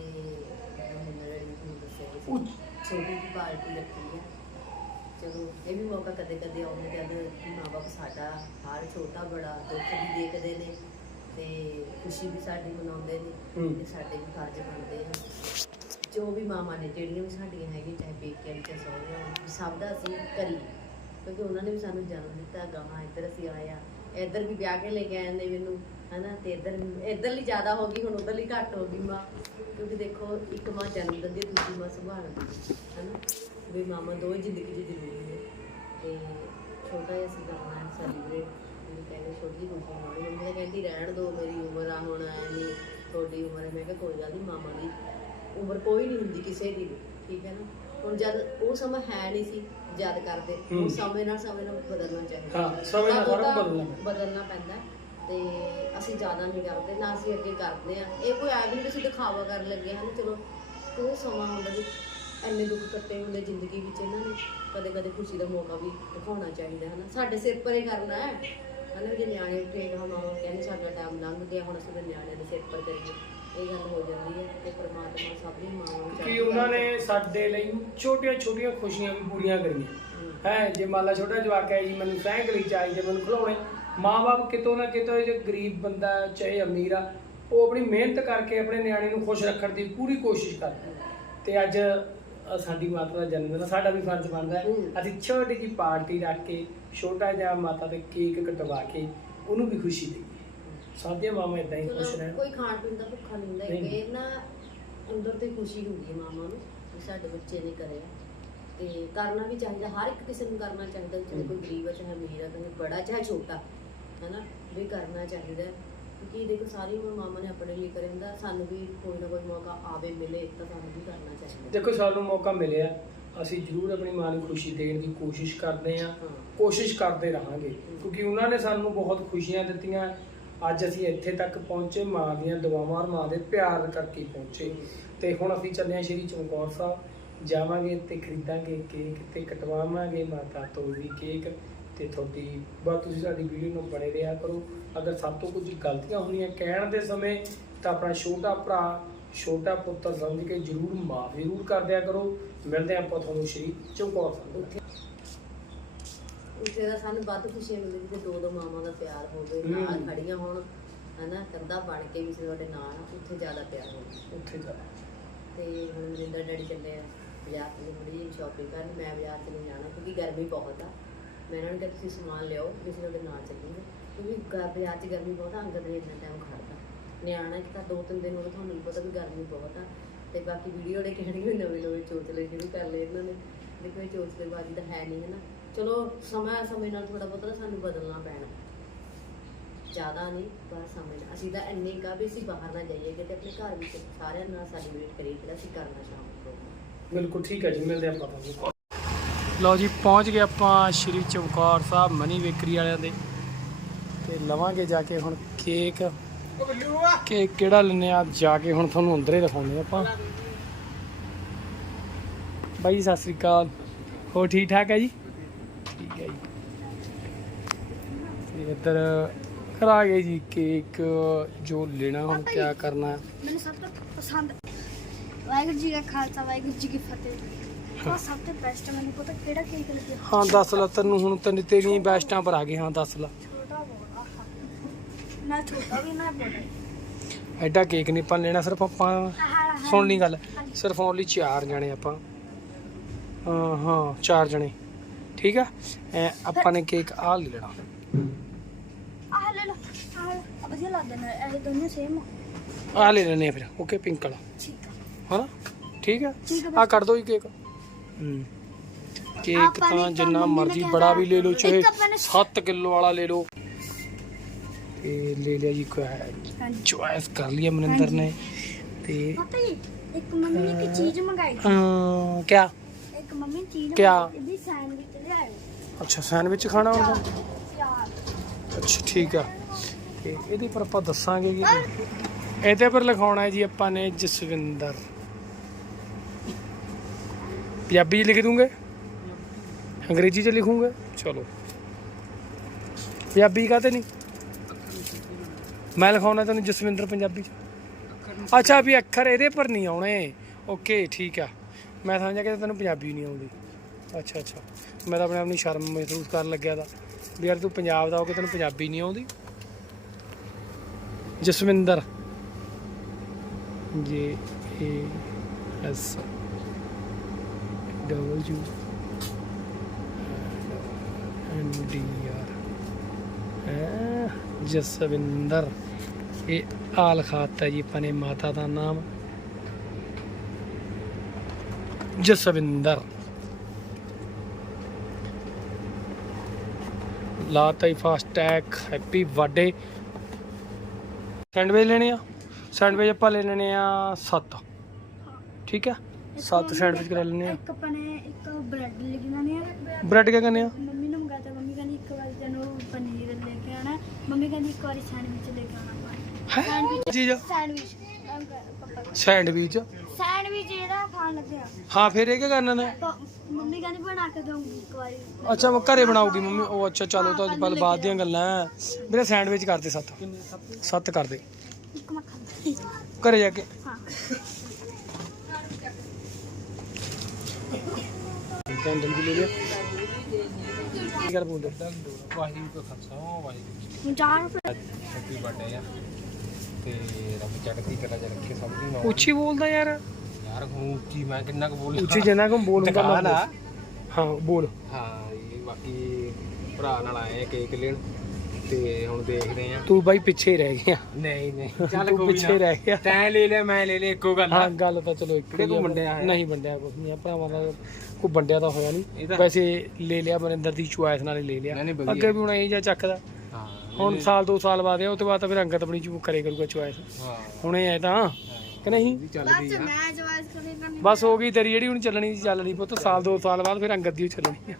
ਹੁਣ ਮੇਰੇ ਨੂੰ ਦੱਸਿਆ ਕਿ ਉੱਚ। ਛੋਟੀ ਜਿਹੀ ਪਾਰਟੀ ਰੱਖੀ ਆ ਚਲੋ ਇਹ ਵੀ ਮੌਕਾ ਕਦੇ ਕਦੇ ਆਉਂਦਾ ਜਦ ਮਾਂ ਬਾਪ ਸਾਡਾ ਹਰ ਛੋਟਾ ਬੜਾ ਦੁੱਖ ਵੀ ਦੇਖਦੇ ਨੇ ਤੇ ਖੁਸ਼ੀ ਵੀ ਸਾਡੀ ਮਨਾਉਂਦੇ ਨੇ ਹੂੰ। ਤੇ ਸਾਡੇ ਵੀ ਫਰਜ਼ ਬਣਦੇ ਆ ਜੋ ਵੀ ਮਾਵਾਂ ਨੇ ਜਿਹੜੀਆਂ ਵੀ ਸਾਡੀਆਂ ਹੈਗੀਆਂ ਚਾਹੇ ਪੇਕਿਆਂ ਨੂੰ ਚਾਹੇ ਸਹੁਰਿਆਂ ਨੂੰ ਵੀ ਸਭ ਦਾ ਅਸੀਂ ਕਰੀਏ ਕਿਉਂਕਿ ਉਹਨਾਂ ਨੇ ਵੀ ਸਾਨੂੰ ਜਨਮ ਦਿੱਤਾ ਗਾਹਾਂ ਇੱਧਰ ਅਸੀਂ ਆਏ ਆ ਇੱਧਰ ਵੀ ਵਿਆਹ ਕੇ ਲੈ ਕੇ ਆਏ ਨੇ ਮੈਨੂੰ ਹਨਾ ਤੇ ਇੱਧਰ ਇੱਧਰਲੀ ਜ਼ਿਆਦਾ ਹੋ ਗਈ ਹੁਣ ਉਧਰਲੀ ਘੱਟ ਹੋ ਗਈ ਮਾਂ। ਕਿਉਂਕਿ ਦੇਖੋ ਇੱਕ ਮਾਂ ਜਨਮ ਦਿੰਦੀ ਹੈ ਦੂਜੀ ਮਾਂ ਸੰਭਾਲਦੀ ਹੈ ਹਨਾ। ਵੀ ਮਾਮਾ ਦੋ ਹੀ ਜ਼ਿੰਦਗੀ 'ਚ ਜ਼ਰੂਰੀ ਨੇ। ਤੇ ਛੋਟਾ ਜਿਹਾ ਸੀ ਕਰਨਾ ਸੈਲੀਬ੍ਰੇਟ ਕਹਿੰਦੇ ਛੋਟੀ ਖੁਸ਼ੀ ਮਨਾਉਣੀ ਮੰਮੀ ਤਾਂ ਕਹਿੰਦੀ ਰਹਿਣ ਦੋ ਮੇਰੀ ਉਮਰ ਆ ਹੁਣ ਐ ਨਹੀਂ ਤੁਹਾਡੀ ਉਮਰ ਹੈ। ਮੈਂ ਕਿਹਾ ਕੋਈ ਗੱਲ ਨਹੀਂ ਮਾਮਾ ਦੀ ਉਮਰ ਕੋਈ ਨਹੀਂ ਹੁੰਦੀ ਕਿਸੇ ਦੀ ਠੀਕ ਹੈ ਨਾ? ਹੁਣ ਜਦ ਉਹ ਸਮਾਂ ਹੈ ਨਹੀਂ ਸੀ ਯਾਦ ਕਰਦੇ ਹੁਣ ਹੂੰ। ਸਮੇਂ ਨਾਲ ਸਮੇਂ ਨਾਲ ਬਦਲਣਾ ਚਾਹੀਦਾ। ਹਾਂ, ਸਮੇਂ ਨਾਲ ਬਦਲਣਾ ਪੈਂਦਾ। ਤੇ ਅਸੀਂ ਜ਼ਿਆਦਾ ਨਹੀਂ ਕਰਦੇ ਨਾ ਅਸੀਂ ਅੱਗੇ ਕਰਦੇ ਆ ਇਹ ਕੋਈ ਆ ਵੀ ਨਹੀਂ ਅਸੀਂ ਦਿਖਾਵਾ ਕਰਨ ਲੱਗੇ ਹਨ ਚਲੋ ਉਹ ਸਮਾਂ ਹੁੰਦਾ ਵੀ ਐਨੇ ਦੁੱਖ ਕੱਟੇ ਹੁੰਦੇ ਜ਼ਿੰਦਗੀ ਵਿੱਚ ਇਹਨਾਂ ਨੇ ਕਦੇ ਕਦੇ ਖੁਸ਼ੀ ਦਾ ਮੌਕਾ ਵੀ ਦਿਖਾਉਣਾ ਚਾਹੀਦਾ ਹੈ ਨਾ। ਸਾਡੇ ਸਿਰ ਪਰੇ ਕਰਨਾ ਹੈ। ਹਨਾ ਜੇ ਨਿਆਣੇ ਤਾਂ ਮਾਂ ਕਹਿੰਦੇ ਸਾਡਾ ਟਾਈਮ ਲੰਘ ਗਿਆ ਹੁਣ ਅਸੀਂ ਨਿਆਣਿਆਂ ਦੇ ਸਿਰ ਪਰ ਕਰੀਏ। ਇਹ ਗੱਲ ਹੋ ਜਾਂਦੀ ਹੈ ਤੇ ਪ੍ਰਮਾਤਮਾ ਸਭ ਦੀ ਮਾਂ ਨੂੰ ਕਿ ਉਹਨਾਂ ਨੇ ਸਾਡੇ ਲਈ ਛੋਟੀਆਂ ਛੋਟੀਆਂ ਖੁਸ਼ੀਆਂ ਵੀ ਪੂਰੀਆਂ ਕਰੀਆਂ। ਹੈ। ਜੇ ਮੰਨ ਲਾ ਛੋਟਾ ਜਵਾਕ ਹੈ ਜੀ ਮੈਨੂੰ ਸਾਈਕਲ ਚਾਹੀਦੀ ਮੈਨੂੰ ਖਿਡੌਣੇ ਮਾਂ-ਬਾਪ ਕਿਤੋਂ ਨਾ ਕਿਤੋਂ ਜੇ ਗਰੀਬ ਬੰਦਾ ਹੈ, ਚਾਹੇ ਅਮੀਰ ਆ ਉਹ ਆਪਣੀ ਮਿਹਨਤ ਕਰਕੇ ਆਪਣੇ ਨਿਆਣੇ ਨੂੰ ਖੁਸ਼ ਰੱਖਣ ਦੀ ਪੂਰੀ ਕੋਸ਼ਿਸ਼ ਕਰਦਾ। ਤੇ ਅੱਜ ਅ, ਸਾਡੀ ਮਾਤਾ ਦਾ ਜਨਮ ਦਿਨ ਆ, ਸਾਡਾ ਵੀ ਫਰਜ਼ ਬਣਦਾ ਹੈ ਹੂੰ। ਅਸੀਂ ਛੋਟੀ ਜਿਹੀ ਪਾਰਟੀ ਰੱਖ ਕੇ ਛੋਟਾ ਜਿਹਾ ਮਾਤਾ ਦੇ ਕੇਕ ਕਟਵਾ ਕੇ ਉਹਨੂੰ ਵੀ ਖੁਸ਼ੀ ਦੇਈਏ ਸਾਡੀਆਂ ਮਾਵਾਂ ਇਦਾਂ ਹੀ ਖੁਸ਼ ਰਹਿਣ ਕੋਈ ਖਾਣ ਪੀਣ ਦਾ ਭੁੱਖਾ ਨਹੀਂ ਹੁੰਦਾ ਨਹੀਂ। ਇਹ ਨਾ ਅੰਦਰ ਤੋਂ ਹੀ ਖੁਸ਼ੀ ਹੁੰਦੀ ਹੈ ਮਾਮਾ ਨੂੰ ਵੀ ਸਾਡੇ ਬੱਚੇ ਨੇ ਕਰਿਆ ਤੇ ਕਰਨਾ ਵੀ ਚਾਹੀਦਾ ਹਰ ਇੱਕ ਕਿਸੇ ਨੂੰ ਕਰਨਾ ਚਾਹੀਦਾ ਚਾਹੇ ਕੋਈ ਗਰੀਬ ਹੈ ਚਾਹੇ ਅਮੀਰ ਹੈ ਚਾਹੇ ਬੜਾ ਚਾਹੇ ਛੋਟਾ ਹੈਨਾ ਵੀ ਕਰਨਾ ਚਾਹੀਦਾ। ਕਿਉਂਕਿ ਦੇਖੋ ਸਾਰੀ ਉਮਰ ਮਾਮਾ ਨੇ ਆਪਣੇ ਲਈ ਕਰਿਆ ਹੁੰਦਾ ਸਾਨੂੰ ਵੀ ਕੋਈ ਨਾ ਕੋਈ ਮੌਕਾ ਆਵੇ ਮਿਲੇ ਤਾਂ ਸਾਨੂੰ ਵੀ ਕਰਨਾ ਚਾਹੀਦਾ। ਦੇਖੋ ਸਾਨੂੰ ਮੌਕਾ ਮਿਲਿਆ ਅਸੀਂ ਜ਼ਰੂਰ ਆਪਣੀ ਮਾਂ ਨੂੰ ਖੁਸ਼ੀ ਦੇਣ ਦੀ ਕੋਸ਼ਿਸ਼ ਕਰਦੇ ਹਾਂ ਕੋਸ਼ਿਸ਼ ਕਰਦੇ ਰਹਾਂਗੇ। ਕਿਉਂਕਿ ਉਹਨਾਂ ਨੇ ਸਾਨੂੰ ਬਹੁਤ ਖੁਸ਼ੀਆਂ ਦਿੱਤੀਆਂ ਅੱਜ ਅਸੀਂ ਇੱਥੇ ਤੱਕ ਪਹੁੰਚੇ ਮਾਂ ਦੀਆਂ ਦੁਆਵਾਂ ਔਰ ਮਾਂ ਦੇ ਪਿਆਰ ਕਰਕੇ ਪਹੁੰਚੇ। ਤੇ ਹੁਣ ਅਸੀਂ ਚੱਲੇ ਹਾਂ ਸ਼੍ਰੀ ਚਮਕੌਰ ਸਾਹਿਬ। ਜਾਵਾਂਗੇ ਤੇ ਖਰੀਦਾਂਗੇ ਕੇਕ ਤੇ ਕਟਵਾਵਾਂਗੇ ਮਾਤਾ ਤੋਂ ਵੀ ਕੇਕ। ਤੇ ਤੁਹਾਡੀ ਬਸ ਤੁਸੀਂ ਸਾਡੀ ਵੀਡੀਓ ਨੂੰ ਬਣੇ ਰਿਹਾ ਕਰੋ। ਅਗਰ ਸਭ ਤੋਂ ਕੁਝ ਗਲਤੀਆਂ ਹੋਣੀਆਂ ਕਹਿਣ ਦੇ ਸਮੇਂ ਤਾਂ ਆਪਣਾ ਛੋਟਾ ਭਰਾ ਛੋਟਾ ਪੁੱਤਰ ਸਮਝ ਕੇ ਜਰੂਰ ਮਾਫ ਜ਼ਰੂਰ ਕਰ ਦਿਆ ਕਰੋ। ਮਿਲਦੇ ਆਪਾਂ ਤੁਹਾਨੂੰ ਸ਼੍ਰੀ ਚਮਕੌਰ ਸਾਹਿਬ ਉੱਥੇ ਉੱਥੇ ਦਾ ਸਾਨੂੰ ਵੱਧ ਖੁਸ਼ੀ ਮਿਲਦੀ ਕਿ ਦੋ ਦੋ ਮਾਵਾਂ ਦਾ ਪਿਆਰ ਹੋਵੇ। ਨਾਲ ਖੜੀਆਂ ਹੋਣ ਹਨਾ ਕੰਧਾ ਬਣ ਕੇ ਵੀ ਤੁਹਾਡੇ ਨਾਲ ਉੱਥੇ ਜ਼ਿਆਦਾ ਪਿਆਰ ਹੋਵੇ। ਉੱਥੇ ਜਾ ਤੇ ਹੁਣ ਮਨਿੰਦਰ ਡੈਡੀ ਚੱਲੇ ਆ ਬਾਜ਼ਾਰ ਤੋਂ ਜਿਹੀ ਸ਼ਾਪਿੰਗ ਕਰਨ ਮੈਂ ਬਾਜ਼ਾਰ ਚ ਨਹੀਂ ਜਾਣਾ ਕਿਉਂਕਿ ਗਰਮੀ ਬਹੁਤ ਆ। ਮੈਂ ਇਹਨਾਂ ਨੂੰ ਕਿਹਾ ਤੁਸੀਂ ਸਮਾਨ ਲਿਆਓ ਵੀ ਅਸੀਂ ਤੁਹਾਡੇ ਨਾਲ ਚੱਲਾਂਗੇ ਕਿਉਂਕਿ ਗ- ਬਾਜ਼ਾਰ ਚ ਗਰਮੀ ਬਹੁਤ ਆ, ਅੰਦਰ ਨਹੀਂ ਇੰਨਾ ਟਾਈਮ ਖੜਦਾ ਨਿਆਣਾ ਇੱਕ ਤਾਂ ਦੋ ਤਿੰਨ ਦਿਨ ਹੋ ਗਏ, ਤੁਹਾਨੂੰ ਵੀ ਪਤਾ ਵੀ ਗਰਮੀ ਬਹੁਤ ਆ। ਤੇ ਬਾਕੀ ਵੀਡੀਓ ਵਾਲੇ ਕਹਿਣਗੇ ਵੀ ਨਵੇਂ ਨਵੇਂ ਚੋਚਲੇ ਸ਼ੁਰੂ ਕਰ ਲਏ ਇਹਨਾਂ ਨੇ। ਦੇਖੋ ਇਹ ਚੋਚਲੇਬਾਜ਼ੀ ਤਾਂ ਹੈ ਨਹੀਂ ਹੈ ਨਾ ਚਲੋ, ਸਮਾਂ ਸਮੇਂ ਨਾਲ ਥੋੜਾ ਬਹੁਤਾ ਸਾਨੂੰ ਬਦਲਣਾ ਪੈਣਾ। ਜ਼ਿਆਦਾ ਨਹੀਂ, ਪਰ ਸਮੇਂ ਨਾਲ। ਅਸੀਂ ਤਾਂ ਇੰਨੇ ਕਾ ਵੀ ਅਸੀਂ ਬਾਹਰ ਨਾ ਜਾਈਏ ਕਿਤੇ ਆਪਣੇ ਘਰ ਵਿੱਚ ਸਾਰਿਆਂ ਨਾਲ ਸੈਲੀਬ੍ਰੇਟ ਕਰੀਏ ਜਿਹੜਾ ਅਸੀਂ ਕਰਨਾ ਸ਼ਾਮ ਨੂੰ ਬਿਲਕੁਲ, ਠੀਕ ਹੈ ਜੀ, ਮਿਲਦੇ ਆਪਾਂ ਤੁਹਾਨੂੰ। ਲਓ ਜੀ, ਪਹੁੰਚ ਗਏ ਆਪਾਂ ਸ਼੍ਰੀ ਚਮਕੌਰ ਸਾਹਿਬ, ਮਨੀ ਬੇਕਰੀ ਵਾਲਿਆਂ ਦੇ। ਤੇ ਲਵਾਂਗੇ ਜਾ ਕੇ ਹੁਣ ਕੇਕ ਕੇਕ ਕਿਹੜਾ ਲੈਣੇ ਆ? ਜਾ ਕੇ ਹੁਣ ਤੁਹਾਨੂੰ ਅੰਦਰੇ ਦਿਖਾਉਂਦੇ ਆਪਾਂ। ਬਾਈ, ਸਤਿ ਸ੍ਰੀ ਅਕਾਲ। ਹੋ ਠੀਕ ਠਾਕ ਹੈ ਜੀ? ਠੀਕ ਹੈ ਜੀ। ਤੇ ਇੱਧਰ ਕਰਾ ਗਏ ਜੀ ਕੇਕ ਜੋ ਲੈਣਾ, ਹੁਣ ਕੀ ਕਰਨਾ। ਹੈ ਮੈਨੂੰ ਸਭ ਤੋਂ ਪਸੰਦ ਵਾਹਿਗੁਰੂ ਜੀ ਕਾ ਖਾਲਸਾ, ਵਾਹਿਗੁਰੂ ਜੀ ਕੀ ਫਤਿਹ। ਉਹ ਸਭ ਤੋਂ ਬੈਸਟ ਮੈਨੂੰ ਪਤਾ ਕਿਹੜਾ ਕੇਕ ਲੱਗਿਆ? ਹਾਂ ਦੱਸ ਲਾ ਤੈਨੂੰ ਹੁਣ ਤੈਨੂੰ ਤੇਰੀਆਂ ਬੈਸਟਾਂ ਪਰ ਆ ਗਏ ਹਾਂ ਦੱਸ ਲਾ। ਛੋਟਾ ਬਹੁਤ ਆਹਾ ਨਾ ਛੋਟਾ ਵੀ ਨਾ ਬੜਾ ਐਡਾ ਕੇਕ ਨਹੀਂ ਆਪਾਂ ਲੈਣਾ ਸਿਰਫ ਆਪਾਂ ਆਹਾ ਸੁਣ ਲਈ ਗੱਲ। ਸਿਰਫ ਓਨਲੀ ਚਾਰ ਜਣੇ ਆਪਾਂ। ਹਾਂ ਹਾਂ ਚਾਰ ਜਣੇ। ਠੀਕ ਆ? ਐ ਆਪਾਂ ਨੇ ਕੇਕ ਆ ਲੈ ਲੈਣਾ। ਆਹ ਲੈ ਲਓ ਆਹ ਲੈ। ਆ ਵਧੀਆ ਲੱਗਦੇ ਨੇ ਇਹ ਦੋਨੇ ਸੇਮ ਆ। ਲੈ ਲੈਣੇ ਆ ਫਿਰ। ਓਕੇ ਪਿੰਕ ਵਾਲਾ। ਠੀਕ ਆ। ਹਨਾ? ਠੀਕ ਆ? ਆ ਕਰ ਦੋ ਜੀ ਕੇਕ ਹੂੰ ਕੇਕ ਤਾਂ ਜਿੰਨਾ ਮਰਜ਼ੀ ਬੜਾ ਵੀ ਲੈ ਲਓ ਚਾਹੇ ਇੱਕ ਆਪਾਂ ਨੇ- 7 ਕਿਲੋ ਵਾਲਾ ਲੈ ਲਓ। ਤੇ ਲੈ ਲਿਆ ਜੀ ਚੁਆਇਸ ਕਰ ਲਿਆ ਮਨਿੰਦਰ ਨੇ। ਤੇ ਪਤਾ ਹੀ ਇੱਕ ਮੰਮੀ ਨੇ ਇੱਕ ਚੀਜ਼ ਮੰਗਾਈ ਸੀ। ਅਮ, ਕਿਆ? ਇੱਕ ਮੰਮੀ ਨੇ ਚੀਜ਼ ਕਿਆ? ਮੰਗਾਈ ਇਹਦੀ ਸੈਂਡਵਿਚ ਲਿਆਏ। ਅੱਛਾ ਸੈਂਡਵਿਚ ਖਾਣਾ ਹੁੰਦਾ ਅੱਛਾ ਠੀਕ ਆ। ਤੇ ਇਹਦੇ ਪਰ ਆਪਾਂ ਦੱਸਾਂਗੇ ਕਿ ਇਹਦੇ ਪਰ ਲਿਖਾਉਣਾ ਹੈ ਜੀ ਆਪਾਂ ਨੇ ਜਸਵਿੰਦਰ। ਪੰਜਾਬੀ 'ਚ ਲਿਖ ਦੂੰਗੇ। ਅੰਗਰੇਜ਼ੀ 'ਚ ਲਿਖੂੰਗੇ। ਚਲੋ। ਪੰਜਾਬੀ ਕਾਤੇ ਨਹੀਂ? ਮੈਂ ਲਿਖਾਉਣਾ ਤੈਨੂੰ ਜਸਵਿੰਦਰ ਪੰਜਾਬੀ 'ਚ। ਅੱਛਾ ਵੀ ਅੱਖਰ ਇਹਦੇ ਪਰ ਨਹੀਂ ਆਉਣੇ। ਓਕੇ, ਠੀਕ ਆ। ਮੈਂ ਸਮਝਿਆ ਕਿ ਤੈਨੂੰ ਪੰਜਾਬੀ ਨਹੀਂ ਆਉਂਦੀ। ਅੱਛਾ ਅੱਛਾ। ਮੈਂ ਤਾਂ ਆਪਣੇ ਆਪ ਨੂੰ ਸ਼ਰਮ ਮਹਿਸੂਸ ਕਰਨ ਲੱਗਿਆ ਤਾਂ। ਵੀ ਯਾਰ ਤੂੰ ਪੰਜਾਬ ਦਾ ਹੋ ਕੇ ਤੈਨੂੰ ਪੰਜਾਬੀ ਨਹੀਂ ਆਉਂਦੀ। Jaswinder. J A S W N Jaswinder. ਇਹ ਆ ਲਿਖਾਤਾ ਜੀ ਆਪਾਂ ਮਾਤਾ ਦਾ ਨਾਮ। ਜਸਵਿੰਦਰ। ਲਾਤਾ ਹੀ ਫਾਸਟੈਗ, ਹੈਪੀ ਬਰਥਡੇ। ਸੈਂਡਵਿਚ ਲੈਣੇ ਆ? ਸੈਂਡਵਿਚ ਆਪਾਂ ਲੈ ਲੈਣੇ ਆ 7 ਠੀਕ ਹੈ 7 ਸੈਂਡਵਿਚ ਕਰਾ ਲੈਣੇ ਆ। ਇੱਕ ਆਪਣੇ ਇੱਕ ਬ੍ਰੈਡ ਲਿਖਣਾ ਨਹੀਂ ਹੈ ਬ੍ਰੈਡ ਕਿਆ ਕਰਨੇ ਆ? ਮੰਮੀ ਨੂੰ ਮੰਗਾਤਾ ਮੰਮੀ ਕਹਿੰਦੀ ਇੱਕ ਵਾਰ ਤੈਨੂੰ ਪਨੀਰ ਲੈ ਕੇ ਆਣਾ। ਮੰਮੀ ਕਹਿੰਦੀ ਇੱਕ ਵਾਰੀ ਸੈਂਡਵਿਚ ਲੈ ਕੇ ਚੀਜ਼ ਸੈਂਡਵਿਚ ਨੂੰ। ਸੈਂਡਵਿਚ। ਸੈਂਡਵਿਚ? ਇਹਦਾ ਖਾਣ ਲੱਗਿਆ। ਹਾਂ ਫਿਰ ਇਹ ਕੀ ਕਰਨਾ ਨੇ ਤਾਂ ਮੰਮੀ ਕਹਿੰਦੀ ਬਣਾ ਕੇ ਦਊਂਗੀ ਇੱਕ ਵਾਰੀ। ਅੱਛਾ ਮੈਂ ਘਰੇ ਬਣਾਉਗੀ ਮੰਮੀ। ਉਹ ਅੱਛਾ ਚਲੋ ਤਾਂ ਅੱਜ ਬਾਅਦ ਦੀਆਂ ਗੱਲਾਂ। ਮੇਰੇ ਸੈਂਡਵਿਚ ਕਰਦੇ ਸੱਤ? ਸੱਤ ਕਰ ਦੇ। ਇੱਕ ਮੈਂ ਖਾਂਦਾ। ਘਰੇ ਜਾ ਕੇ। ਹਾਂ। ਕੈਂਡਲ ਵੀ ਲੈ ਲਿਆ ਕੀ ਕਰ ਬੋਲਦੇ ਵਾਹਿਗੁਰੂ ਦਾ ਖਾਲਸਾ ਵਾਹਿਗੁਰੂ ਰੁਪਏ ਹੈਪੀ ਬਰਥਡੇ ਆ ਤੇ ਰੱਬ ਚੜ੍ਹਦੀ ਕਲਾ ਚ ਰੱਖੇ ਸਭ ਦੀ ਮਾਂ ਉੱਚੀ ਬੋਲਦਾ ਯਾਰ। ਯਾਰ ਹੁਣ ਉੱਚੀ ਮੈਂ ਕਿੰਨਾ ਕੁ ਬੋਲ ਉੱਚੀ ਜਿੰਨਾ ਕੋ ਬੋਲੂਗਾ ਦੁਕਾਨ ਮੈਂ ਆ। ਬੋਲ। ਹਾਂ ਬੋਲ। ਹਾਂ ਇਹ ਬਾਕੀ ਭਰਾ ਨਾਲ ਆਏ ਆ ਕੇਕ ਲੈਣ। ਤੇ ਹੁਣ ਦੇਖਦੇ ਆ। ਤੂੰ ਬਾਈ ਪਿੱਛੇ ਹੀ ਰਹਿ ਗਿਆ। ਨਹੀਂ ਨਹੀਂ। ਚੱਲ ਤੂੰ ਕੋਈ ਪਿੱਛੇ ਨਾ। ਰਹਿ ਗਿਆ। ਤੈਂ ਲੈ ਲਿਆ ਮੈਂ ਲੈ ਲਿਆ ਇੱਕੋ ਗੱਲ ਆ। ਹਾਂ ਗੱਲ ਤਾਂ ਚਲੋ ਇੱਕ ਕਿਹੜੇ ਹੀ ਆ। ਵੰਡਿਆ? ਨਹੀਂ ਵੰਡਿਆ ਕੁਝ ਨਹੀਂ ਆ, ਭਰਾਵਾਂ ਦਾ ਕੋਈ ਵੰਡਿਆ ਤਾਂ ਹੋਇਆ ਇਹ ਨਹੀਂ ਤਾਂ- ਵੈਸੇ ਲੈ ਲਿਆ ਮਨਿੰਦਰ ਦੀ ਚੁਆਇਸ ਨਾਲ ਹੀ ਲੈ ਲਿਆ। ਨਹੀਂ, ਨਹੀਂ, ਵਧੀਆ। ਅੱਗੇ ਵੀ ਹੁਣ ਇਹ ਜਾਂ ਚੱਕਦਾ। ਹਾਂ ਹੁਣ ਸਾਲ ਦੋ ਸਾਲ ਬਾਅਦ ਆ ਉਹ ਤੋਂ ਬਾਅਦ ਤਾਂ ਫਿਰ ਅੰਗਤ ਆਪਣੀ ਚੂ ਕਰੇ ਕਰੂਗਾ ਚੁਆਇਸ। ਹਾਂ। ਹੁਣ ਇਹ ਤਾਂ। ਕਿ ਨਹੀਂ? ਮੈਂ ਕਰੀ ਬਸ ਹੋ ਗਈ ਤੇਰੀ ਜਿਹੜੀ ਹੁਣ ਚੱਲਣੀ ਸੀ ਚੱਲਣੀ ਪੁੱਤ ਸਾਲ ਦੋ ਸਾਲ ਬਾਅਦ ਫਿਰ ਅੰਗਤ ਦੀ ਓ ਚੱਲਣੀ ਆ।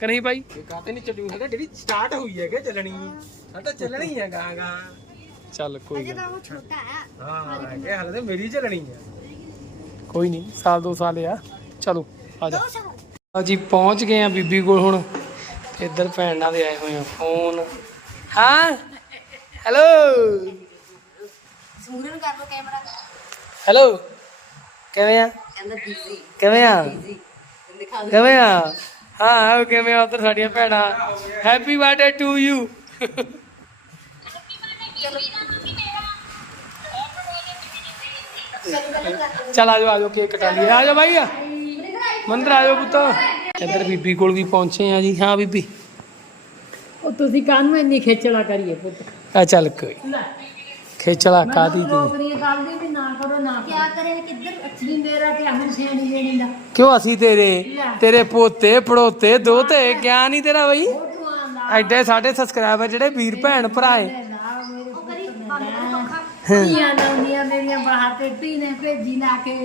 ਕਿ ਨਹੀਂ ਭਾਈ? ਇਹ ਕਾਤੇ ਨਹੀਂ ਚੱਲੂ ਸਾਡਾ ਜਿਹੜੀ ਸਟਾਰਟ ਹੋਈ ਹੈ ਕਿ ਚੱਲਣੀ? ਸਾਡਾ ਚੱਲਣੀ ਹੈ ਗਾਂ ਗਾਂ ਚੱਲ ਕੋਈ ਤਾਂ ਉਹ ਛੋਟਾ ਹੈ ਹਾਂ ਇਹ ਹਾਲੇ ਤਾਂ ਮੇਰੀ ਚੱਲਣੀ ਹੈ ਕੋਈ ਨਹੀਂ ਸਾਲ ਦੋ ਸਾਲ ਆ। ਚਲੋ ਆ ਜਾ। ਦੋ ਸਾਲ। ਆ ਜੀ ਪਹੁੰਚ ਗਏ ਆ ਬੀਬੀ ਕੋਲ ਹੁਣ। ਇੱਧਰ ਭੈਣਾਂ ਦੇ ਆਏ ਹੋਏ ਆ ਫੋਨ। ਹਾਂ? ਹੈਲੋ ਸੂਰਨ ਕਰ ਲੋ ਕੈਮਰਾ। ਹੈਲੋ ਕਿਵੇਂ ਆ? ਕਹਿੰਦਾ ਬੀਜ਼ੀ ਕਿਵੇਂ ਆ? ਦਿਖਾ ਦੇ ਕਿਵੇਂ ਆ? ਹਾਂ ਹਾਂ ਕਿਵੇਂ ਆ ਉੱਧਰ ਸਾਡੀਆਂ ਭੈਣਾਂ? ਹੈਪੀ ਬਰਥਡੇ ਟੂ ਯੂ ਚਲ ਆ ਜਾਓ ਆ ਜਾਓ ਕੇਕ ਕਟਾ ਲਈਏ। ਆ ਜਾਓ ਭਾਈ ਆ ਮੰਦਰ ਆ ਜਾਓ ਪੁੱਤ। ਇੱਧਰ ਬੀਬੀ ਕੋਲ ਵੀ ਪਹੁੰਚੇ ਆ ਜੀ। ਹਾਂ ਬੀਬੀ। ਉਹ ਤੁਸੀਂ ਕਾਹਨੂੰ ਇੰਨੀ ਖੇਚਲਾ ਕਰੀਏ ਪੁੱਤ? ਆ ਚੱਲ ਕੋਈ। ਖੇਚਲਾ ਕਾਦੀ ਦੀ ਨੌਕਰੀਆਂ ਕਰਦੇ ਵੀ ਨਾ ਕਰੋ ਨਾ ਕਿਆ ਕਰੇ ਕਿੱਧਰ ਅਚਲੀ ਮੇਰਾ ਤੇ ਅਮਨ ਸਿਆਣੀ ਜਿਹੜੀ ਦਾ। ਕਿਉਂ ਅਸੀਂ ਤੇਰੇ ਤੇਰੇ ਪੋਤੇ ਪੜੋਤੇ ਦੋਤੇ ਕਿਆ ਨਹੀਂ ਤੇਰਾ ਬਈ? ਉਹ ਤੂੰ ਆਂਦਾ। ਐਡੇ ਸਾਡੇ ਸਬਸਕ੍ਰਾਈਬਰ ਜਿਹੜੇ ਵੀਰ ਭੈਣ ਭਰਾ ਏ। ਨਾ ਮੇਰੇ ਉਹ ਕਰੀ ਬੰਦ ਕਰ ਪੱਖਾ ਧੀਆਂ ਲਾਉਂਦੀਆਂ ਮੇਰੀਆਂ ਬਾਹਰ ਤੇ ਧੀ ਨੇ ਭੇਜੀ ਲਾ ਕੇ।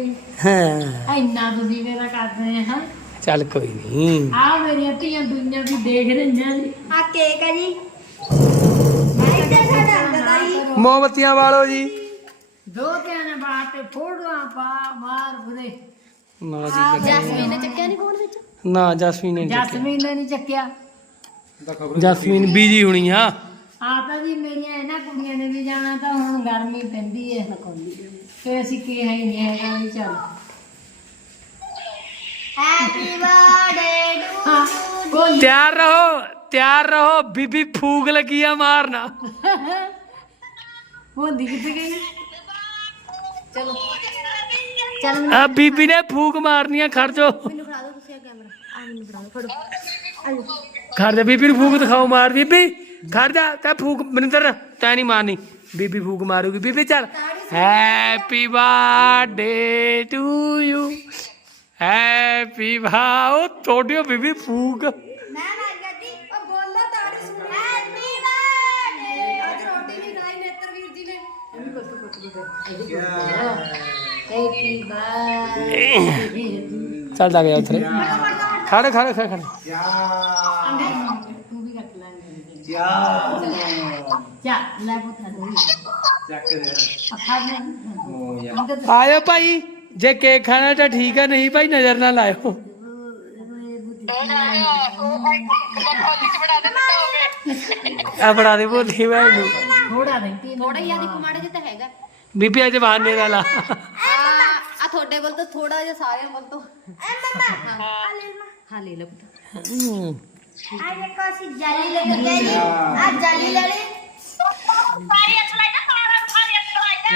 ਹਾਂ। ਇੰਨਾ ਤੁਸੀਂ ਮੇਰਾ ਕਰਦੇ ਹਾਂ। ਚੱਲ ਕੋਈ ਨਹੀਂ। ਆ ਮੇਰੀਆਂ ਧੀਆਂ ਦੁਨੀਆ ਵੀ ਦੇਖ ਰਹੀਆਂ ਜੀ ਆ ਕੇਕ ਹੈ ਜੀ। ਇੱਥੇ ਸਾਡਾ। ਮੋਮਬੱਤੀਆਂ ਵਾਲੋ ਜੀ। ਦੋ ਧੀਆਂ ਨੇ ਬਾਹਰ ਤੇ ਫੋਟੋਆਂ ਪਾ ਮਾਰ ਬੁਰੇ। ਨਾ ਜੀ ਜੈਸਮੀਨ ਨੇ ਚੱਕਿਆ ਨਹੀਂ ਫੋਨ ਵਿੱਚ? ਨਾ ਜਸਮੀਨ ਨੇ ਨੀ ਚੱਕਿਆ। ਜਸਮੀਨ ਨੇ ਨਹੀਂ ਚੱਕਿਆ। ਜਸਮੀਨ ਬੀਜੀ ਹੋਣੀ ਆ। ਆ ਤਾਂ ਜੀ ਮੇਰੀਆਂ ਇਹਨਾਂ ਕੁੜੀਆਂ ਨੇ ਵੀ ਜਾਣਾ ਤਾਂ ਹੁਣ ਗਰਮੀ ਪੈਂਦੀ ਹੈ ਤੇ ਅਸੀਂ ਕੀ ਹੈ ਨਹੀਂ ਹੈਗਾ ਵੀ ਚੱਲ। ਹੈਪੀ ਬਰਥਡੇ ਟੂ ਤਿਆਰ ਰਹੋ ਤਿਆਰ ਰਹੋ। ਬੀਬੀ ਫੂਕ ਲੱਗੀ ਆ ਮਾਰਨਾ। ਹੁੰਦੀ ਕਿੱਥੇ ਗਈ? ਚਲੋ। ਚਲ ਆ ਬੀਬੀ ਨੇ ਫੂਕ ਮਾਰਨੀ ਆ ਖੜ ਜਾ ਮੈਨੂੰ ਫੜਾ ਦਿਓ ਤੁਸੀਂ ਆ ਕੈਮਰਾ। ਆ ਮੈਨੂੰ ਫੜਾ ਦਿਓ ਫੜੋ। ਆਜੋ। ਖੜ ਜਾ ਬੀਬੀ ਨੂੰ ਫੂਕ ਦਿਖਾਓ ਮਾਰ ਬੀਬੀ। ਖੜ ਜਾ ਤੈ ਫੂਕ ਮਨਿੰਦਰ ਤੈ ਨਹੀਂ ਮਾਰਨੀ। ਬੀਬੀ ਫੂਕ ਮਾਰੂਗੀ। ਬੀਬੀ ਚੱਲ। Happy birthday to you happy bow ਤੋੜਿਓ ਬੀਬੀ ਫੂਕ ਮੈਂ ਨਾ ਗੱਡੀ ਉਹ ਬੋਲਦਾ ਤਾੜੀ ਸੁਣ ਹੈਪੀ ਬਰਥਡੇ ਅੱਜ ਰੋਟੀ ਨਹੀਂ ਖਾਈ ਨੇਤਰ ਵੀਰ ਜੀ ਨੇ ਹੈਪੀ ਬਾਏ ਚੱਲ ਲੱਗ ਜਾ ਉੱਥੇ ਖੜ ਖੜ ਖੜ ਖੜ ਅੰਦਰ ਆਇਓ ਭਾਈ ਜੇ ਕੇਕ ਖਾਣਾ ਤਾਂ ਠੀਕ ਆ ਨਹੀਂ ਭਾਈ ਨਜ਼ਰ ਨਾ ਲਾਇਓ ਆ ਬੜਾ ਦੇ ਬੋਲੀ ਮੈਂ ਨੂੰ ਥੋੜਾ ਰਹਿੰਦੀ ਥੋੜਾ ਹੀ ਆ ਦੇਖੋ ਮਾੜਾ ਜਿਹਾ ਤਾਂ ਹੈਗਾ ਬੀਬੀ ਅੱਜ ਬਹਾਨੇ ਨਾਲ ਆ ਆ ਤੁਹਾਡੇ ਵੱਲ ਤਾਂ ਥੋੜਾ ਜਿਹਾ ਸਾਰਿਆਂ ਵੱਲ ਤੋਂ। ਐ ਮਮਾ। ਆ ਲੈ ਲਾ ਹਾਂ ਲੈ ਲਓ। ਆ ਦੇਖੋ ਅਸੀਂ ਜਾਲੀ ਲੈ ਕੇ ਜੀ। ਆ ਜਾਲੀ ਲੈ ਲਈ। ਸਾਰੀ ਅਸਲਾਈ ਨਾ ਸਾਰਾ ਨੂੰ ਖਾਲੀ ਅਸਲਾਈ ਨਾ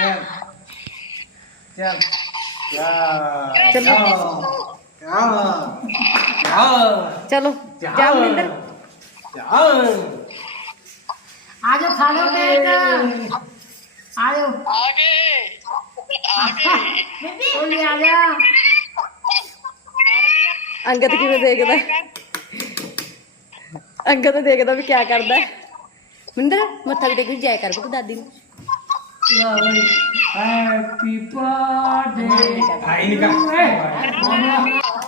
ਚਲੋ ਜਾਓ। ਮਿੰਦਰ ਆ ਜਾਓ ਖਾ ਲਓ ਕੇਕ ਆ ਜਾਓ ਬੀਬੀ ਬੋਲੀ ਆ ਜਾ। ਅੰਗਦ ਕਿਵੇਂ ਦੇਖਦਾ? ਅੰਗਦ ਦੇਖਦਾ ਵੀ ਕਿਆ ਕਰਦਾ। ਮਿੰਦਰ ਮੱਥਾ ਵੀ ਟੇਕ ਜਾਇਆ ਕਰ ਪੁੱਤ ਦਾਦੀ ਨੂੰ। ਹੈਪੀ ਬਰਥਡੇ ਆਈ ਨਿਕਾ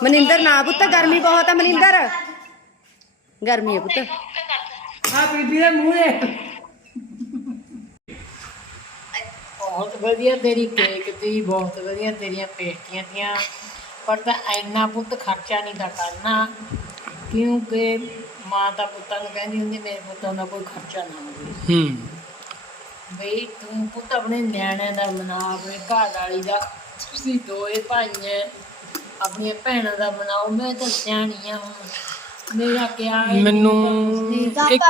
ਮਨਿੰਦਰ ਨਾ ਪੁੱਤ ਗਰਮੀ ਬਹੁਤ ਆ ਮਨਿੰਦਰ। ਗਰਮੀ ਹੈ ਪੁੱਤ। ਆ ਬੀਬੀ ਦੇ ਮੂੰਹ ਦੇ ਬਹੁਤ ਵਧੀਆ ਤੇਰੀ ਕੇਕ ਦੀ ਬਹੁਤ ਵਧੀਆ ਤੇਰੀਆਂ ਪੇਸਟੀਆਂ ਦੀਆਂ ਪਰ ਤਾਂ ਇੰਨਾ ਪੁੱਤ ਖਰਚਾ ਨਹੀਂ ਤਾਂ ਕਰਨਾ। ਕਿਉਂਕਿ ਮਾਂ ਤਾਂ ਪੁੱਤਾਂ ਨੂੰ ਕਹਿੰਦੀ ਹੁੰਦੀ ਮੇਰੇ ਪੁੱਤਾਂ ਦਾ ਕੋਈ ਖਰਚਾ ਨਾ ਹੋਵੇ। ਹੂੰ। ਬਈ ਤੂੰ ਪੁੱਤ ਆਪਣੇ ਨਿਆਣਿਆਂ ਦਾ ਮਨਾ ਆਪਣੇ ਘਰ ਵਾਲੀ ਦਾ। ਤੁਸੀਂ ਦੋਏ ਭਾਈਆਂ ਆਪਣੀਆਂ ਭੈਣਾਂ ਦਾ ਮਨਾਓ ਮੈਂ ਤਾਂ ਸਿਆਣੀ ਆ ਹੁਣ। ਮੇਰਾ ਕਿਆ ਮੈਨੂੰ ਇੱਕ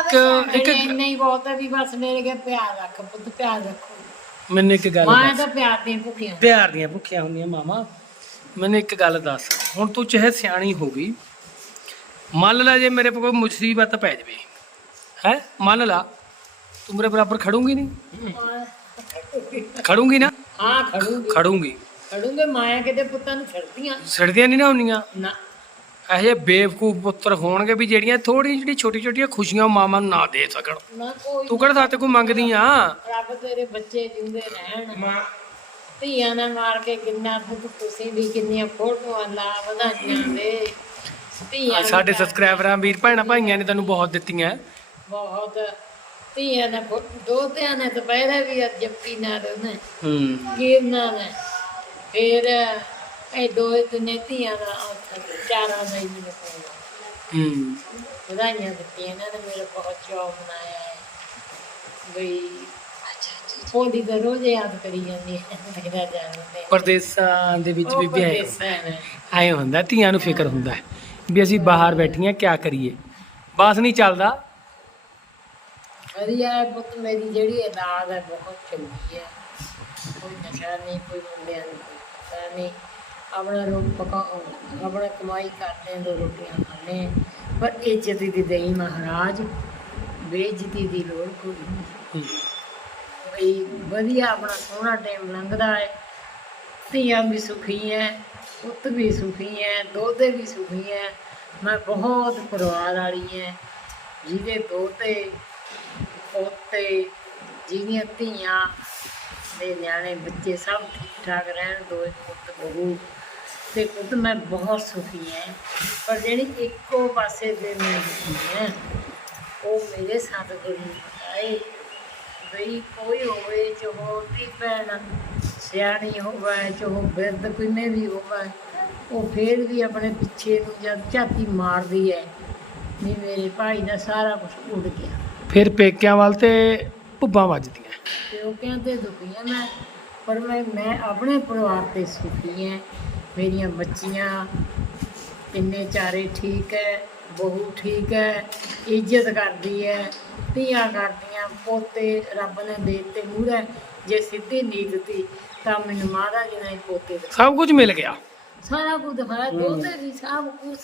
ਇੱਕ ਇੰਨਾ ਹੀ ਬਹੁਤ ਹੈ ਵੀ ਬਸ ਮੇਰੇ ਕੇ ਪਿਆਰ ਰੱਖ ਪੁੱਤ ਪਿਆਰ ਰੱਖੋ। ਮੈਨੂੰ ਇੱਕ ਗੱਲ ਮਾਂ ਦੱਸ। ਤਾਂ ਪਿਆਰ ਦੀਆਂ ਭੁੱਖੀਆਂ। ਪਿਆਰ ਦੀਆਂ ਭੁੱਖੀਆਂ ਹੁੰਦੀਆਂ ਮਾਮਾ ਮੈਨੂੰ ਇੱਕ ਗੱਲ ਦੱਸ। ਹੁਣ ਤੂੰ ਚਾਹੇ ਸਿਆਣੀ ਹੋ ਗਈ ਮੰਨ ਲੈ ਜੇ ਮੇਰੇ ਕੋਲ ਕੋਈ ਮੁਸੀਬਤ ਪੈ ਜਾਵੇ ਹੈ? ਮੰਨ ਲਾ ਤੂੰ ਮੇਰੇ ਬਰਾਬਰ ਖੜੂਗੀ ਨਹੀਂ? ਖੜੂਗੀ ਨਾ? ਹਾਂ ਖੜੂਗੀ। ਖੜੂਗੀ। ਖੜੂਗੇ ਮਾਇਆ ਕਿਤੇ ਪੁੱਤਾਂ ਨੂੰ ਛੱਡਦੀਆਂ। ਸੜਦੀਆਂ ਨਹੀਂ ਨਾ ਹੁੰਦੀਆਂ। ਨਾ। ਇਹੋ ਜਿਹੇ ਬੇਵਕੂਫ ਪੁੱਤਰ ਹੋਣਗੇ ਵੀ ਜਿਹੜੀਆਂ ਥੋੜੀ ਜਿਹੜੀ ਛੋਟੀ ਛੋਟੀਆਂ ਖੁਸ਼ੀਆਂ ਮਾਵਾਂ ਨੂੰ ਨਾ ਦੇ ਸਕਣ। ਕੋਈ ਤੂੰ ਕਿਹੜਾ ਸਾਤੇ ਕੋਈ ਮੰਗਦੀ ਆ? ਰੱਬ ਤੇਰੇ ਬੱਚੇ ਜਿਉਂਦੇ ਰਹਿਣ। ਧੀਆਂ ਨਾਲ ਮਾਰ ਕੇ ਕਿੰਨਾ ਦੁੱਖ ਤੁਸੀਂ ਵੀ ਕਿੰਨੀਆਂ ਫੋਟੋਆਂ ਲਾ ਵਧਾਈਆਂ ਦੇ। ਧੀਆਂ ਸਾਡੇ ਸਬਸਕ੍ਰਾਈਬਰਾਂ ਵੀਰ ਭੈਣਾਂ ਭਾਈਆਂ ਨੇ ਤੈਨੂੰ ਬਹੁਤ ਦਿੱਤੀਆਂ। ਬਹੁਤ। ਧੀਆਂ ਨੇ ਦੋ ਧੀਆਂ ਨੇ ਦੁਪਹਿਰੇ ਵੀ ਅੱਜ ਜੱਪੀ ਨਾਲ ਉਹਨੇ ਹੂੰ। ਕੀਰਨਾ ਨੇ ਫਿਰ ਇਹ ਦੋ ਤਿੰਨੇ ਧੀਆਂ ਦਾ ਔਖਾ ਚਾਰਾਂ ਦਾ ਹੀ ਮੈਨੂੰ ਪਾਉਣਾ ਹੂੰ। ਵਧਾਈਆਂ ਦਿੱਤੀਆਂ ਇਹਨਾਂ ਨੇ ਮੇਰਾ ਬਹੁਤ ਚਾਅ ਬਣਾਇਆ ਹੈ। ਬਈ ਉਹਦੀ ਤਾਂ ਰੋਜ਼ ਯਾਦ ਕਰੀ ਜਾਂਦੀ ਹੈ ਲੱਗਦਾ ਜਾਂਦੇ ਪਰਦੇਸਾਂ ਦੇ ਵਿੱਚ ਵੀ ਵਿਆਹ ਨੇ। ਆਏ ਹੁੰਦਾ ਧੀਆਂ ਨੂੰ ਫਿਕਰ ਹੁੰਦਾ ਹੈ ਵੀ ਅਸੀਂ ਬਾਹਰ ਬੈਠੀਆਂ ਕਿਆ ਕਰੀਏ। ਬਾਸ ਨਹੀਂ ਚੱਲਦਾ। ਵਧੀਆ ਹੈ ਪੁੱਤ ਮੇਰੀ ਜਿਹੜੀ ਇਲਾਜ ਹੈ ਬਹੁਤ ਚੰਗੀ ਹੈ। ਕੋਈ ਨਸ਼ਾ ਨਹੀਂ ਕੋਈ ਮੁੰਡਿਆਂ ਨਹੀਂ। ਆਪਣਾ ਰੋਟ ਪਕਾ ਆਪਣਾ ਕਮਾਈ ਕਰਦੇ ਦੋ ਰੋਟੀਆਂ ਖਾਂਦੇ। ਪਰ ਇੱਜ਼ਤ ਦੀ ਦੇਈ ਮਹਾਰਾਜ ਬੇਇੱਜ਼ਤੀ ਦੀ ਲੋੜ ਕੋਈ। ਬਈ ਵਧੀਆ ਆਪਣਾ ਸੋਹਣਾ ਟਾਈਮ ਲੰਘਦਾ ਹੈ ਧੀਆਂ ਵੀ ਸੁਖੀ ਹੈ ਪੁੱਤ ਵੀ ਸੁਖੀ ਹੈ ਦੋਤੇ ਵੀ ਸੁਖੀ ਹੈ ਮੈਂ ਬਹੁਤ ਪਰਿਵਾਰ ਵਾਲੀ ਹੈ ਜਿਹਦੇ ਦੋਤੇ ਪੋਤੇ ਜਿਹਦੀਆਂ ਧੀਆਂ ਦੇ ਨਿਆਣੇ ਬੱਚੇ ਸਭ ਠੀਕ ਠਾਕ ਰਹਿਣ ਦੋਏ ਪੁੱਤ ਬਹੂ ਤੇ ਪੁੱਤ ਮੈਂ ਬਹੁਤ ਸੁਖੀ ਹਾਂ ਪਰ ਜਿਹੜੀ ਇੱਕੋ ਪਾਸੇ ਦੇ ਮੈਂ ਦੁਖੀ ਹਾਂ ਉਹ ਮੇਰੇ ਸਤਿਗੁਰੂ ਹੈ ਬਈ ਕੋਈ ਹੋਵੇ ਚਾਹੋ ਦੀ ਭੈਣ ਸਿਆਣੀ ਹੋਵੇ ਚਾਹੋ ਬਿਰਧ ਕਿੰਨੇ ਵੀ ਹੋਵੇ ਉਹ ਫੇਰ ਵੀ ਆਪਣੇ ਪਿੱਛੇ ਨੂੰ ਜਦ ਝਾਤੀ ਮਾਰਦੀ ਹੈ। ਵੀ ਮੇਰੇ ਭਾਈ ਦਾ ਸਾਰਾ ਕੁਝ ਉੱਡ ਗਿਆ। ਫਿਰ ਪੇਕਿਆਂ ਵੱਲ ਤੇ ਭੁੱਬਾਂ ਵੱਜਦੀਆਂ। ਤੇ ਉਹ ਕਹਿੰਦੇ ਦੁਖੀ ਹਾਂ ਮੈਂ ਪਰ ਮੈਂ ਮੈਂ ਆਪਣੇ ਪਰਿਵਾਰ ਤੇ ਸੁਖੀ ਹਾਂ। ਮੇਰੀਆਂ ਬੱਚੀਆਂ ਕਿੰਨੇ ਚਾਰੇ ਠੀਕ ਹੈ ਬਹੂ ਠੀਕ ਹੈ ਇੱਜ਼ਤ ਕਰਦੀ ਹੈ ਧੀਆਂ ਕਰਦੀਆਂ ਪੋਤੇ ਰੱਬ ਨੇ ਦੇ ਦਿੱਤੇ ਮੂਹਰੇ ਜੇ ਸਿੱਧੀ ਨੀਤ ਤੀ ਤਾਂ ਮੈਨੂੰ ਮਹਾਰਾਜ ਨੇ ਪੋਤੇ ਦਿੱਤੇ ਸਭ ਕੁਝ ਮਿਲ ਗਿਆ। ਸਾਰਾ ਕੁਝ ਦਿਖਾਇਆ ਦੋਤੇ ਵੀ ਸਭ ਕੁਝ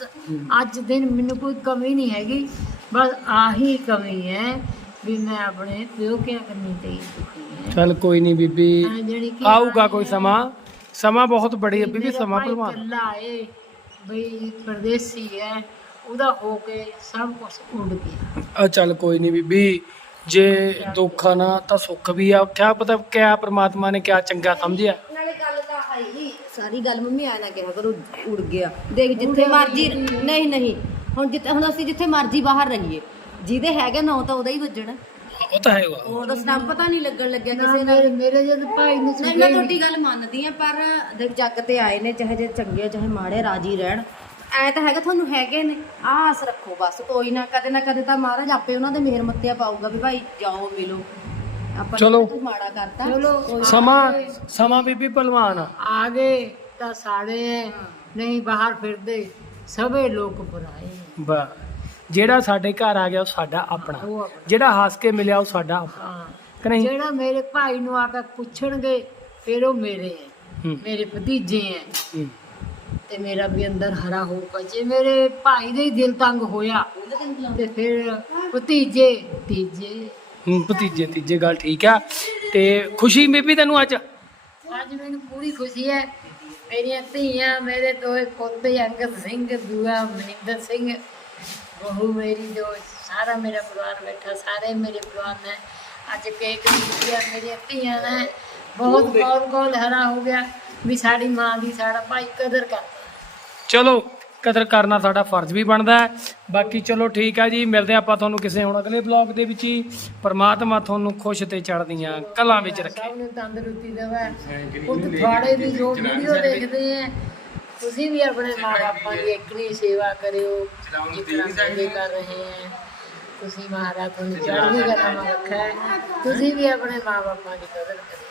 ਅੱਜ ਦਿਨ ਮੈਨੂੰ ਕੋਈ ਕਮੀ ਨਹੀਂ ਹੈਗੀ ਬਸ ਆਹੀ ਕਮੀ ਹੈ ਵੀ ਮੈਂ ਆਪਣੇ ਪਿਓ ਕਿਆ ਕਰਨੀ ਤੇ ਦੁਖੀ ਹੈ। ਚੱਲ ਕੋਈ ਨਹੀਂ ਬੀਬੀ ਹਾਂ, ਜਿਹੜੀ ਕਿ ਆਊਗਾ ਕੋਈ ਸਮਾਂ। ਸਮਾਂ ਬਹੁਤ ਬੜੀ ਹੈ ਬੀਬੀ ਮੇਰਾ ਸਮਾਂ ਭਲਵਾਨ ਇਕੱਲਾ ਏ ਬਈ ਪਰਦੇਸੀ ਹੈ ਉਹਦਾ ਹੋ ਕੇ ਸਭ ਕੁਝ ਉੱਡ ਗਿਆ। ਆ ਚੱਲ ਕੋਈ ਨਹੀਂ ਬੀਬੀ ਜੇ ਦੁੱਖ ਆ ਨਾ ਤਾਂ ਸੁੱਖ ਵੀ ਆ ਕਿਆ ਪਤਾ ਕਿਆ ਪ੍ਰਮਾਤਮਾ ਨੇ ਕਿਆ ਚੰਗਾ ਸਮਝਿਆ। ਨਾਲੇ ਗੱਲ ਤਾਂ ਹੈ ਹੀ ਸਾਰੀ ਗੱਲ ਮੰਮੀ ਆ ਨਾ ਕਿਹਾ ਕਰੋ ਉੜ ਗਿਆ। ਦੇਖ ਜਿੱਥੇ ਮਰਜ਼ੀ ਨਹੀਂ ਨਹੀਂ ਹੁਣ ਜਿੱਥੇ ਹੁਣ ਅਸੀਂ ਜਿੱਥੇ ਮਰਜ਼ੀ ਬਾਹਰ ਰਹੀਏ ਜਿਹਦੇ ਹੈਗੇ ਨਾ ਉਹ ਤਾਂ ਉਹਦਾ ਹੀ ਵੱਜਣਾ। ਉਹ ਤਾਂ ਹੈਗਾ। ਉਹਦਾ ਸਟੰਪ ਪਤਾ ਨਹੀਂ ਲੱਗਣ ਲੱਗਿਆ ਨਾ ਕਿਸੇ ਨਾਲ ਮੇਰੇ ਮੇਰੇ ਜਦ ਭਾਈ ਨੂੰ ਨਹੀਂ ਮੈਂ ਤੁਹਾਡੀ ਗੱਲ ਮੰਨਦੀ ਆ ਪਰ ਦੇਖ ਜੱਗ ਤੇ ਆਏ ਨੇ ਚਾਹੇ ਜੇ ਚੰਗੇ ਆ, ਚਾਹੇ ਮਾੜੇ ਰਾਜੀ ਰਹਿਣ। ਐ ਤਾਂ ਹੈਗਾ ਤੁਹਾਨੂੰ ਹੈਗੇ ਨੇ। ਆਸ ਰੱਖੋ ਬਸ ਕੋਈ ਨਾ ਕਦੇ ਨਾ ਕਦੇ ਤਾਂ ਮਹਾਰਾਜ ਆਪੇ ਉਹਨਾਂ ਦੇ ਮਿਹਰ ਮੱਤਿਆ ਪਾਊਗਾ ਵੀ ਭਾਈ ਜਾਓ ਮਿਲੋ। ਆਪਾਂ ਚਲੋ। ਕੋਈ ਮਾੜਾ ਕਰਤਾ। ਚਲੋ ਸਮਾਂ ਸਮਾਂ ਬੀਬੀ ਭਲਵਾਨ ਆ। ਗਏ ਤਾਂ ਸਾਡੇ ਨਹੀਂ ਬਾਹਰ ਫਿਰਦੇ ਸਭੇ ਲੋਕ ਪਰਾਏ ਬ- ਜਿਹੜਾ ਸਾਡੇ ਘਰ ਆ ਗਿਆ ਉਹ ਸਾਡਾ ਆਪਣਾ। ਉਹ ਆਪਣਾ। ਜਿਹੜਾ ਹੱਸ ਕੇ ਮਿਲਿਆ ਉਹ ਸਾਡਾ ਆਪਣਾ। ਹਾਂ। ਕਿ ਨਹੀਂ? ਜਿਹੜਾ ਮੇਰੇ ਭਾਈ ਨੂੰ ਆ ਕੇ ਪੁੱਛਣਗੇ ਫਿਰ ਉਹ ਮੇਰੇ ਹੈ। ਹੂੰ, ਮੇਰੇ ਭਤੀਜੇ ਹੈ। ਹੂੰ। ਤੇ ਮੇਰਾ ਵੀ ਅੰਦਰ ਹਰਾ ਹੋਊਗਾ। ਜੇ ਮੇਰੇ ਭਾਈ ਦੇ ਹੀ ਦਿਲ ਤੰਗ ਹੋਇਆ ਤੇ ਫਿਰ ਭਤੀਜੇ ਤੀਜੇ। ਹੂੰ, ਭਤੀਜੇ ਤੀਜੇ ਗੱਲ ਠੀਕ ਆ। ਤੇ ਖੁਸ਼ੀ ਬੀਬੀ ਤੈਨੂੰ ਅੱਜ? ਅੱਜ ਮੈਨੂੰ ਪੂਰੀ ਖੁਸ਼ੀ ਹੈ। ਮੇਰੀਆਂ ਧੀਆਂ ਮੇਰੇ ਦੋਏ ਪੋਤੇ ਅੰਗਦ ਸਿੰਘ ਦੂਆ ਮਨਿੰਦਰ ਸਿੰਘ ਬਹੂ ਮੇਰੀ ਜੋ ਸਾਰਾ ਮੇਰਾ ਪਰਿਵਾਰ ਬੈਠਾ ਸਾਰੇ ਮੇਰੇ ਪਰਿਵਾਰ ਨੇ ਅੱਜ ਕੇਕ ਲਿਆ ਮੇਰੀਆਂ ਧੀਆਂ ਨੇ ਬਹੁਤ ਗੌਰ ਗੌਰ ਹਰਾ ਹੋ ਗਿਆ ਵੀ ਸਾਡੀ ਮਾਂ ਦੀ ਸਾਡਾ ਭਾਈ ਕਦਰ ਕਰਦਾ ਚਲੋ ਕਦਰ ਕਰਨਾ ਸਾਡਾ ਫਰਜ਼ ਵੀ ਬਣਦਾ ਹੈ। ਬਾਕੀ ਚਲੋ ਠੀਕ ਹੈ ਜੀ ਮਿਲਦੇ ਆਪਾਂ ਤੁਹਾਨੂੰ ਕਿਸੇ ਹੁਣ ਅਗਲੇ ਬਲੌਗ ਦੇ ਵਿੱਚ ਹੀ। ਪਰਮਾਤਮਾ ਤੁਹਾਨੂੰ ਖੁਸ਼ ਤੇ ਚੜ੍ਹਦੀਆਂ ਕਲਾਂ ਵਿੱਚ ਰੱਖੇ। ਸਭ ਨੂੰ ਤੰਦਰੁਸਤੀ ਦੇਵੇ। ਉਹ ਤੁਹਾਡੇ ਵੀ ਜੋ ਵੀਡੀਓ ਦੇਖਦੇ ਆ ਤੁਸੀਂ ਵੀ ਆਪਣੇ ਮਾਪਿਆਂ ਦੀ ਇਕਨੀ ਸੇਵਾ ਕਰਿਓ ਜਿਤਨਾ ਸਾਡੇ ਕਰ ਰਹੇ ਹੈ। ਤੁਸੀਂ ਮਹਾਰਾਜ ਤੁਹਾਨੂੰ ਚੜ੍ਹਦੀ ਕਲਾ ਵਿੱਚ ਰੱਖੇ ਤੁਸੀਂ ਵੀ ਆਪਣੇ ਮਾਪਿਆਂ ਦੀ ਕਦਰ ਕਰਿਓ।